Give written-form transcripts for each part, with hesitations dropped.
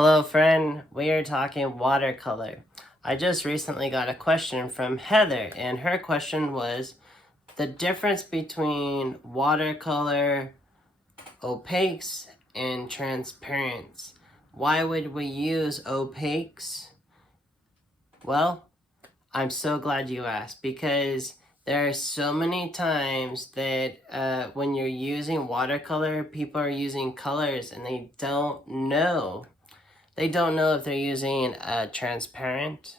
Hello friend, we are talking watercolor. I just recently got a question from Heather, and her question was the difference between watercolor, opaques, and transparents. Why would we use opaques? Well, I'm so glad you asked, because there are so many times that when you're using watercolor, people are using colors and they don't know. They don't know if they're using a transparent,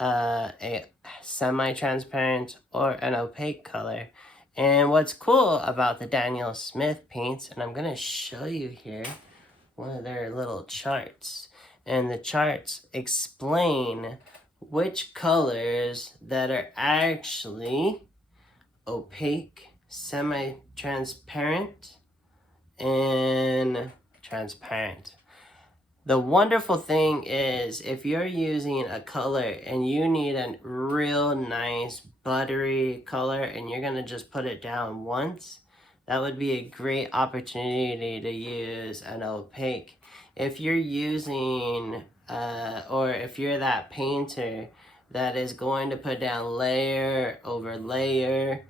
a semi-transparent, or an opaque color. And what's cool about the DANEIL SMITH paints, and I'm going to show you here one of their little charts. And the charts explain which colors that are actually opaque, semi-transparent, and transparent. The wonderful thing is, if you're using a color and you need a real nice buttery color and you're gonna just put it down once, that would be a great opportunity to use an opaque. If you're using, or if you're that painter that is going to put down layer over layer,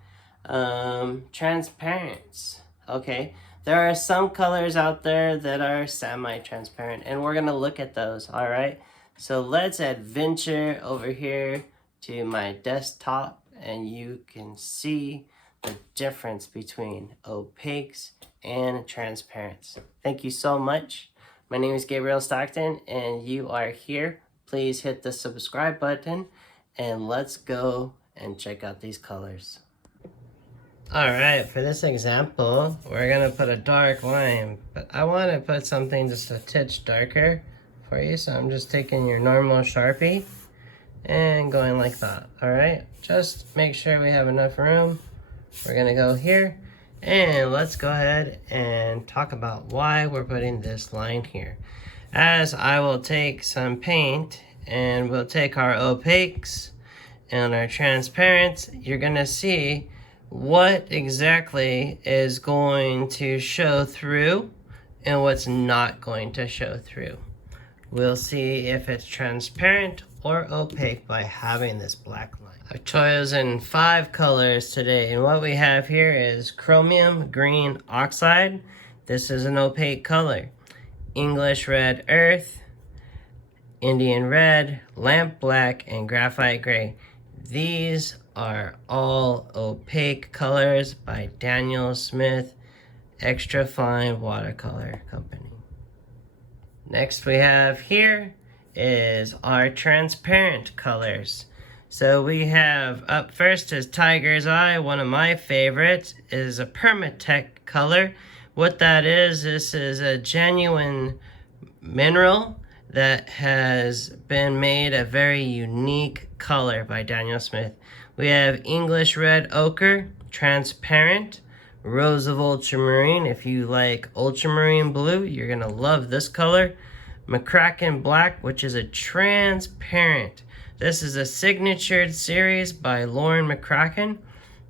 transparents, okay? There are some colors out there that are semi-transparent, and we're gonna look at those, all right? So let's adventure over here to my desktop, and you can see the difference between opaques and transparents. Thank you so much. My name is Gabriel Stockton, and you are here. Please hit the subscribe button, and let's go and check out these colors. Alright, for this example, we're going to put a dark line, but I want to put something just a titch darker for you, so I'm just taking your normal Sharpie and going like that, alright? Just make sure we have enough room. We're going to go here, and let's go ahead and talk about why we're putting this line here. As I will take some paint, and we'll take our opaques and our transparents, you're going to see what exactly is going to show through and what's not going to show through. We'll see if it's transparent or opaque by having this black line. I've chosen 5 colors today, and what we have here is Chromium Green Oxide. This is an opaque color. English Red Earth, Indian Red, Lamp Black, and Graphite Gray. These are all opaque colors by DANEIL SMITH Extra Fine Watercolor Company. Next we have here is our transparent colors. So we have up first is Tiger's Eye. One of my favorites is a Permatech color. What that is, this is a genuine mineral that has been made a very unique color by DANEIL SMITH. We have English Red Ocher, transparent, Rose of Ultramarine. If you like ultramarine blue, you're gonna love this color. McCracken Black, which is a transparent. This is a signatured series by Lauren McCracken.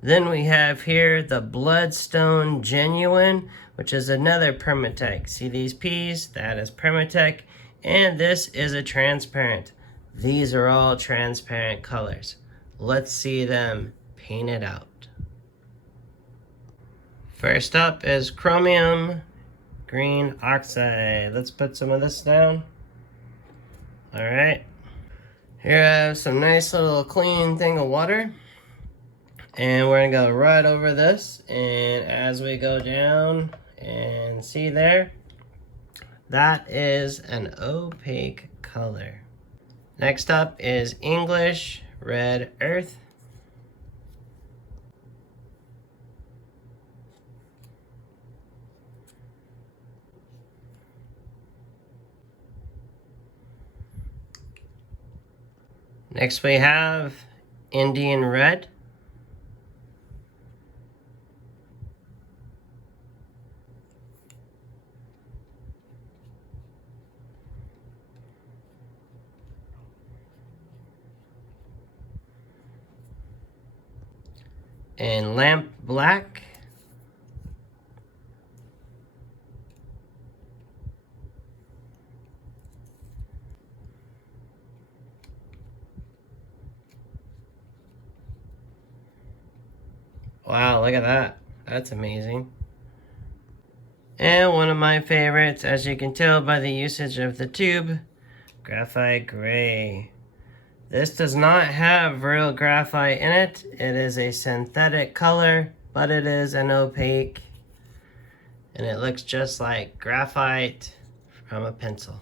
Then we have here the Bloodstone Genuine, which is another Permatech. See these P's? That is Permatech. And this is a transparent. These are all transparent colors. Let's see them painted out. First up is Chromium Green Oxide. Let's put some of this down. Alright. Here I have some nice little clean thing of water. And we're gonna go right over this. And as we go down and see there, that is an opaque color. Next up is English Red Earth. Next we have Indian Red. And Lamp Black. Wow, look at that. That's amazing. And one of my favorites, as you can tell by the usage of the tube, graphite gray. This does not have real graphite in it. It is a synthetic color, but it is an opaque. And it looks just like graphite from a pencil.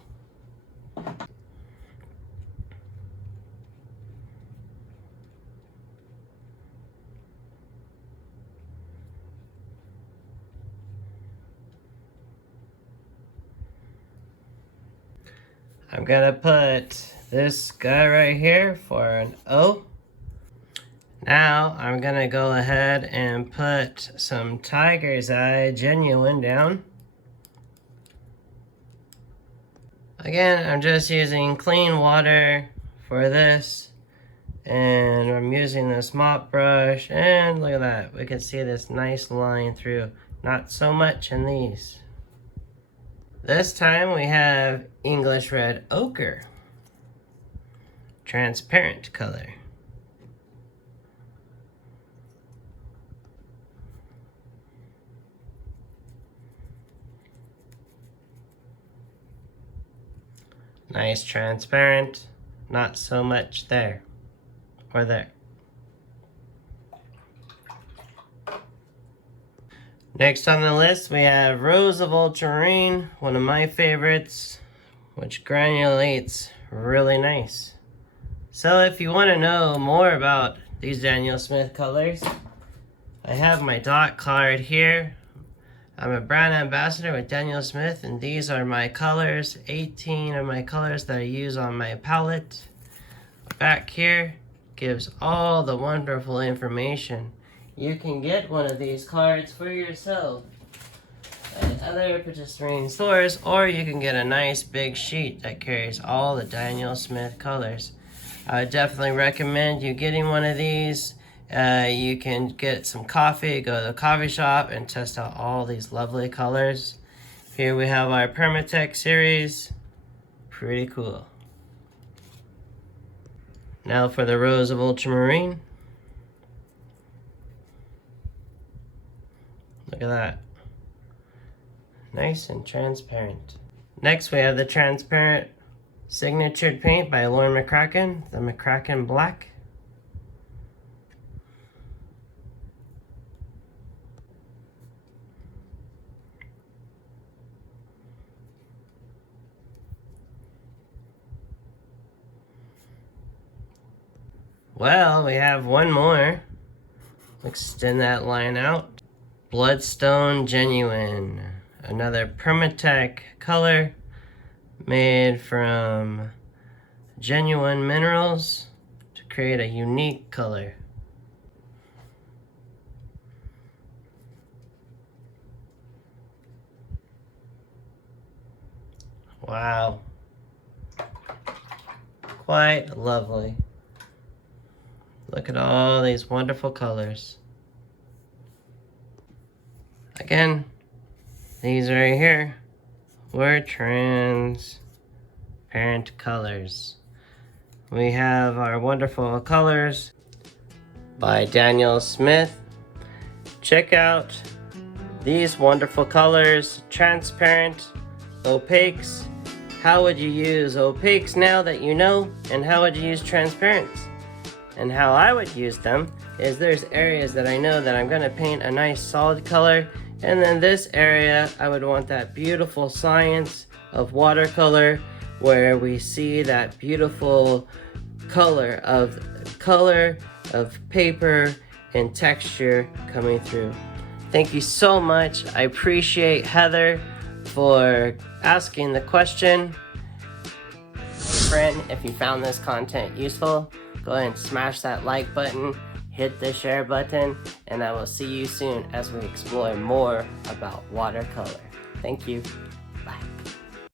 I'm gonna put this guy right here for an O. Now I'm gonna go ahead and put some tiger's eye genuine down. Again, I'm just using clean water for this, and I'm using this mop brush, and look at that, we can see this nice line through. Not so much in these. This time we have English Red Ocher, transparent color. Nice transparent, not so much there or there. Next on the list, we have Rose of Ultramarine, one of my favorites, which granulates really nice. So if you want to know more about these Daniel Smith colors, I have my dot card here. I'm a brand ambassador with Daniel Smith, and these are my colors, 18 of my colors that I use on my palette. Back here gives all the wonderful information. You can get one of these cards for yourself at other participating stores, or you can get a nice big sheet that carries all the Daniel Smith colors. I would definitely recommend you getting one of these. You can get some coffee, go to the coffee shop, and test out all these lovely colors. Here we have our Permatech series. Pretty cool. Now for the Rose of Ultramarine. Look at that. Nice and transparent. Next we have the transparent signatured paint by McCracken, the McCracken Black. Well, we have one more. Extend that line out. Bloodstone Genuine, another Permatech color made from genuine minerals to create a unique color. Wow, quite lovely. Look at all these wonderful colors. Again, these right here were transparent colors. We have our wonderful colors by Daniel Smith. Check out these wonderful colors, transparent, opaques. How would you use opaques now that you know? And how would you use transparents? And how I would use them is there's areas that I know that I'm gonna paint a nice solid color, and then this area I would want that beautiful science of watercolor where we see that beautiful color of paper and texture coming through. Thank you so much. I appreciate Heather for asking the question. Friend, if you found this content useful, go ahead and smash that like button, hit the share button, and I will see you soon as we explore more about watercolor. Thank you.